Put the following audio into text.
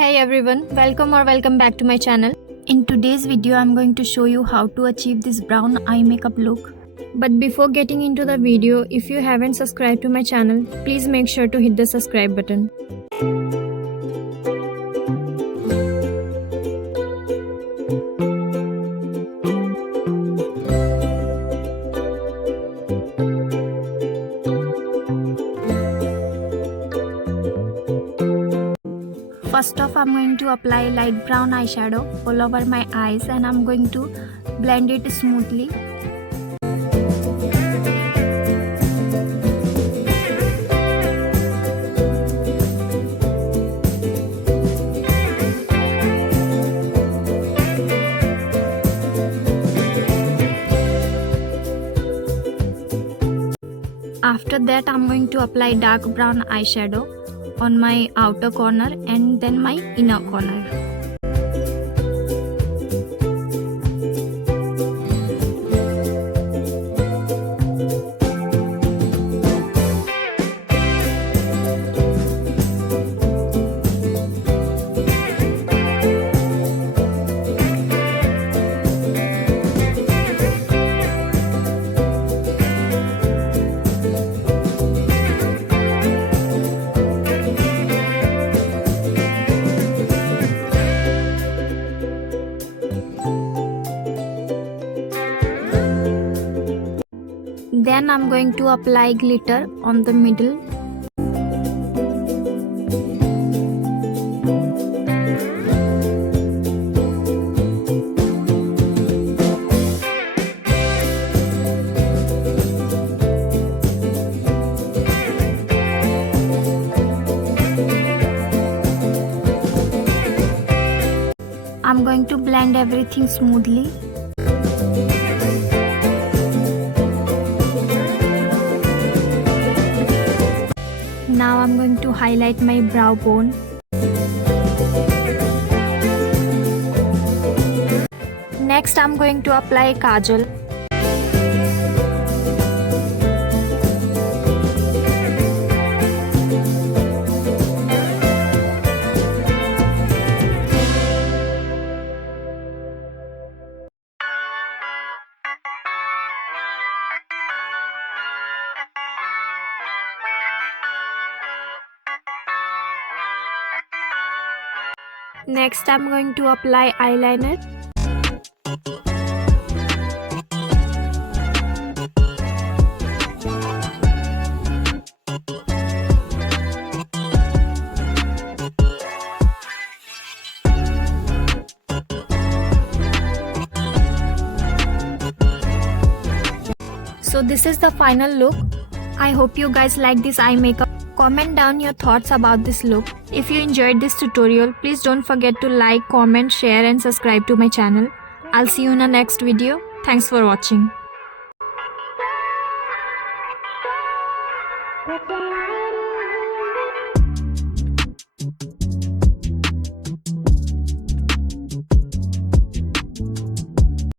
Hey everyone, welcome back to my channel. In today's video I'm going to show you how to achieve this brown eye makeup look. But before getting into the video, if you haven't subscribed to my channel, please make sure to hit the subscribe button. First off, I'm going to apply light brown eyeshadow all over my eyes and I'm going to blend it smoothly. After that, I'm going to apply dark brown eyeshadow on my outer corner and then my inner corner. Then I'm going to apply glitter on the middle. I'm going to blend everything smoothly. Now I'm going to highlight my brow bone. Next I'm going to apply kajal. Next I'm going to apply eyeliner. So this is the final look. I hope you guys like this eye makeup. Comment down your thoughts about this look. If you enjoyed this tutorial, please don't forget to like, comment, share and subscribe to my channel. I'll see you in the next video. Thanks for watching. But